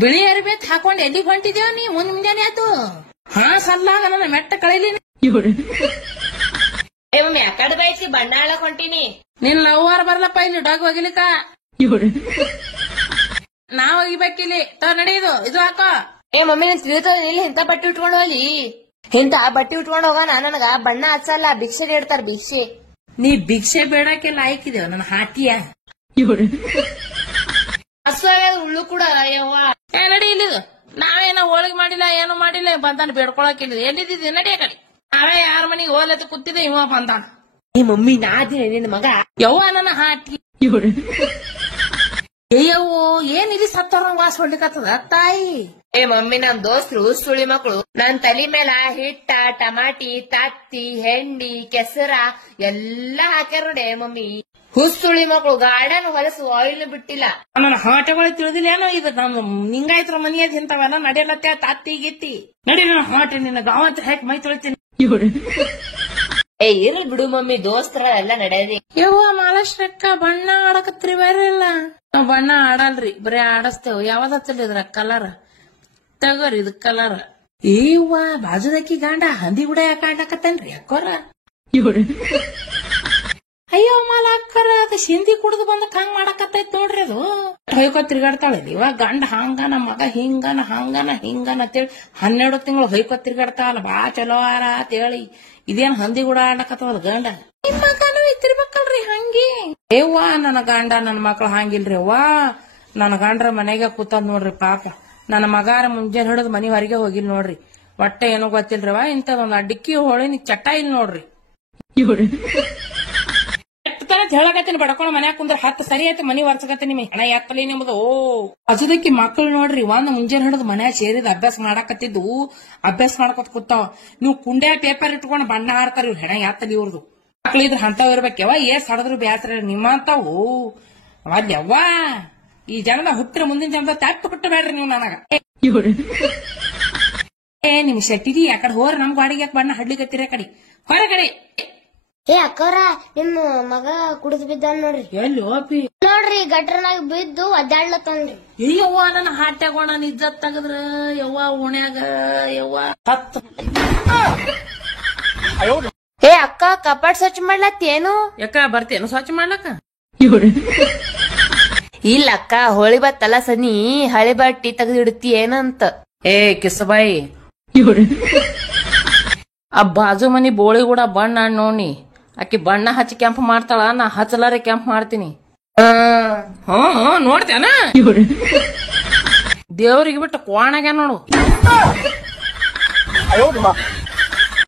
ಬಿಳಿ ಅರಿಬೇತ್ ಹಾಕೊಂಡ್ ಎಲ್ಲಿ ಹೊಂಟಿದೇವ ನೀ ಮುಂಜಾನೆ ಆತು ಹಾ ಸಲ್ಲಾಗ ನನ್ನ ಮೆಟ್ಟ ಕಳೀಲಿ ಮಮ್ಮಿ ಆ ಕಡೆ ಬೈಸಿ ಬಣ್ಣ ಆಳಕ್ ಹೊಂಟಿನಿ ನಿನ್ ಲವ್ವಾರ ಬರ್ಲಪ್ಪ ಇಲ್ಲಿ ಡಾಗ್ ಒಗಿಲಿಕ್ಕ ನಾವ್ ಒಗಿಬೇಕಿಲ್ಲಿ ನಡೆಯುದು ಇದು ಹಾಕೋ ಮಮ್ಮಿ ನನ್ ತಿಳಿತದ ಇಲ್ಲಿ ಇಂತ ಬಟ್ಟೆ ಉಟ್ಕೊಂಡು ಹೋಗಿ ಇಂತ ಬಟ್ಟೆ ಉಟ್ಕೊಂಡು ಹೋಗೋಣ ನನಗ ಬಣ್ಣ ಹಚ್ಚಲ್ಲ ಭಿಕ್ಷೆ ನೀಡ್ತಾರ ಭಿಕ್ಷೆ ನೀ ಭಿಕ್ಷೆ ಬೇಡಕ್ಕೆ ಲಾಯ್ಕಿದೇವ ನನ್ನ ಹಾಟಿಯ ಉಳ್ಳು ಕೂಡ ಯವ್ವ ನಡಿ ಇಲ್ಲಿದು ನಾವೇನೋ ಹೋಳಿಗೆ ಮಾಡಿಲ್ಲ ಏನು ಮಾಡಿಲ್ಲ ಬಂದಾನ ಬೇಡ್ಕೊಳಕಿಲ್ಲ ಎಲ್ಲಿದ್ದಿದ್ದೆ ನಡಿಯ ಕಡೆ ನಾವೇ ಯಾರ ಮನೆಗೆ ಹೋಲತ್ತ ಕೂತಿದ್ದೆ ಇವ ಬಂದಾನ ಮಮ್ಮಿ ನಾದಿನ ನಿನ್ ಮಗ ಯವ್ವ ನನ್ನ ಹಾಟಿ ಅಯ್ಯವ್ವೋ ಏನ್ ಇಲ್ಲಿ ಸತ್ತವ್ರ ವಾಸ ಹೊಡ್ಲಿಕತ್ತದ ತಾಯಿ ಮಮ್ಮಿ ನನ್ ದೋಸ್ತರು ಸುಳಿ ಮಕ್ಕಳು ನನ್ ತಲಿ ಮೇಲ ಹಿಟ್ಟ ಟಮಾಟಿ ತತ್ತಿ ಹೆಂಡಿ ಕೆಸರ ಎಲ್ಲಾ ಹಾಕ್ಯಾರ ನೋಡೆ ಮಮ್ಮಿ ಹುಸುಳಿ ಮಕ್ಕಳು ಗಾರ್ಡನ್ ಹೊಲಸು ಆಯಿಲ್ ಬಿಟ್ಟಿಲ್ಲ ನನ್ನ ಹಾಟಗಳು ತಿಳಿದಿಲ್ಲ ಏನೋ ಇದು ನಮ್ ನಿಂಗಾಯ್ತರ ಮನೆಯದ್ ಇಂತವೆಲ್ಲ ನಡೆಯಲತ್ತೆ ತಾತಿ ಗಿತ್ತಿ ನಡಿ ನನ್ನ ಹಾಟ ನಿನ್ನ ಗಾವಂತ ಹಾಕಿ ಮೈ ತೊಳಿತೀನಿ ಇರ್ಲಿ ಬಿಡು ಮಮ್ಮಿ ದೋಸ್ತರ ಎಲ್ಲ ನಡೆಯದಿ ಯವ್ವ ಮಾಲಶ್ರಕ್ಕ ಬಣ್ಣ ಆಡಕತ್ರಿ ಬೇರೆಲ್ಲ ನಾವ್ ಬಣ್ಣ ಆಡಲ್ರಿ ಬರೀ ಆಡಸ್ತೇವ್ ಯಾವ್ದ ಹಚ್ಚಲಿದ್ರ ಕಲರ್ ತಗೋರಿ ಇದ್ ಕಲರ್ ಏವ್ವ ಬಾಜುದಕ್ಕಿ ಗಾಂಡ ಹಂದಿ ಗುಡ ಯಾಕೆ ಆಡಕತ್ತೇನ್ರಿ ಅಕ್ಕೋರ ಅಯ್ಯೋ ಮಾಲ ಅಕ್ಕರ ಅದ ಸಿಂಧಿ ಕುಡ್ದು ಬಂದಕ್ ಹಂಗ್ ಮಾಡಕತ್ತೈತ್ ನೋಡ್ರಿ ಅದು ಹೊಯ್ಕೋ ತಿರ್ಗಾಡ್ತಾಳೆ ಇವಾಗ ಗಂಡ ಹಂಗನ ಮಗ ಹಿಂಗನ ಹಂಗನ ಹಿಂಗನ ಅಂತೇಳಿ 12 ತಿಂಗಳು ಹೊಯ್ಕೋ ತಿರ್ಗಾಡ್ತಾವಲ್ಲ ಬಾ ಚಲೋ ಆರ ಅಂತೇಳಿ ಇದೇನ್ ಹಂದಿ ಗುಡ ಆಡಕತ್ತವಲ್ಲ ಗಂಡ ನಿಮ್ ಮಗನು ಇತ್ತಿರ್ಬೇಕಲ್ರಿ ಹಂಗಿ ಏವ್ವ ನನ್ನ ಗಂಡ ನನ್ನ ಮಕ್ಳು ಹಂಗಿಲ್ರಿ ಅವ್ವ ನನ್ನ ಗಂಡ್ರ ಮನೆಗೆ ಕೂತದ್ ನೋಡ್ರಿ ಪಾಪ ನನ್ನ ಮಗಾರ ಮುಂಜಾನೆ ಹಿಡಿದು ಮನಿ ಹೊರಗೆ ಹೋಗಿಲ್ ನೋಡ್ರಿ ಒಟ್ಟೆ ಏನೋ ಗೊತ್ತಿಲ್ರಿವ ಇಂಥದೊಂದ್ ಅಡ್ಡಿಕ್ಕಿ ಹೋಳಿನಿ ಚಟ ಇಲ್ ನೋಡ್ರಿ ಹೇಳಕತ್ತೀನಿ ಬಡ್ಕೊಂಡ್ ಮನ್ಯಾಗ ಕುಂದ್ರ 10 ಸರಿ ಆಯ್ತು ಮನಿ ವರ್ಸಕತ್ತೀನಿ ನಿಮ್ ಹೆಣ ಎತ್ತಲಿ ನಿಮ್ದು ಅಜದಕ್ಕಿ ಮಕ್ಳು ನೋಡ್ರಿ ಒಂದ್ ಮುಂಜಾನೆ ಹಿಡಿದು ಮನ್ಯಾಗ ಸೇರಿದ ಅಭ್ಯಾಸ ಮಾಡಕತ್ತಿದ್ದು ಅಭ್ಯಾಸ ಮಾಡ್ಕೊತ ಕೂತಾವ ನೀವು ಕುಂಡೆ ಪೇಪರ್ ಇಟ್ಕೊಂಡ್ ಬಣ್ಣ ಆಡ್ತಾರ ಇವ್ರು ಹೆಣ ಎತ್ತಲಿ ಇವ್ರದು ಮಕ್ಳು ಇದ್ರ ಹಂತಾವ್ ಇರ್ಬೇಕವ ಏಸ್ ಹಡದ್ರು ಬ್ಯಾಸ್ರ ನಿಮ್ಮಂತಾವು ಅಲ್ಯವ್ವ ಈ ಜನದ ಹುಟ್ಟಿರ ಮುಂದಿನ ಜನದ ತಟ್ಟು ಬಿಟ್ಟು ಬೇಡ್ರಿ ನೀವು ನನಗ ನಿಮ್ ಶೆಟ್ಟಿದಿ ಯಾಕಡೆ ಹೋರ್ ನಮ್ ಗಾಡಿಗೆ ಯಾಕೆ ಬಣ್ಣ ಹಡ್ಲಿಕತ್ತೀರ ಕಡೆ ಹೊರಗಡೆ ಅಕ್ಕವ್ರ ನಿಮ್ ಮಗ ಕುಡಿದು ಬಿದ್ದ ನೋಡ್ರಿ ಎಲ್ಲಿ ಓಪಿ ನೋಡ್ರಿ ಗಟ್ರನಾಗ ಬಿದ್ದು ಒದ್ದಾಡ್ಲತ್ತನ್ರಿ ಯವ್ವ ನನ್ನ ಹಾಟ್ಯಾಗೋಣ ಇಜ್ಜತ್ ತೆಗದ್ರ ಯವ್ವ ಓಣ್ಯಾಗ ಯವ್ವ ಹತ್ತು ಅಕ್ಕ ಕಪಾಟ್ ಸ್ವಚ್ಛ ಮಾಡ್ಲತ್ತೇನು ಯಾಕ ಬರ್ತೇನು ಸ್ವಚ್ಛ ಮಾಡ್ಲಕ್ಕ ಇಲ್ಲ ಅಕ್ಕ ಹೋಳಿ ಬತ್ತಲ್ಲ ಸನಿ ಹಳೆ ಬಟ್ಟಿ ತೆಗೆದಿಡ್ತಿ ಏನಂತ ಕಿಸಬಾಯಿ ಆ ಬಾಜು ಮನಿ ಬೋಳಿ ಕೂಡ ಬಣ್ಣ ನೋಡಿ ಆಕಿ ಬಣ್ಣ ಹಚ್ಚಿ ಕೆಂಪ್ ಮಾಡ್ತಾಳ ನಾ ಹಚ್ಚಲಾರೆ ಕೆಂಪ್ ಮಾಡ್ತೀನಿ ನೋಡ್ತೇನ ದೇವ್ರಿಗೆ ಬಿಟ್ಟು ಕೋಣಾಗ ನೋಡು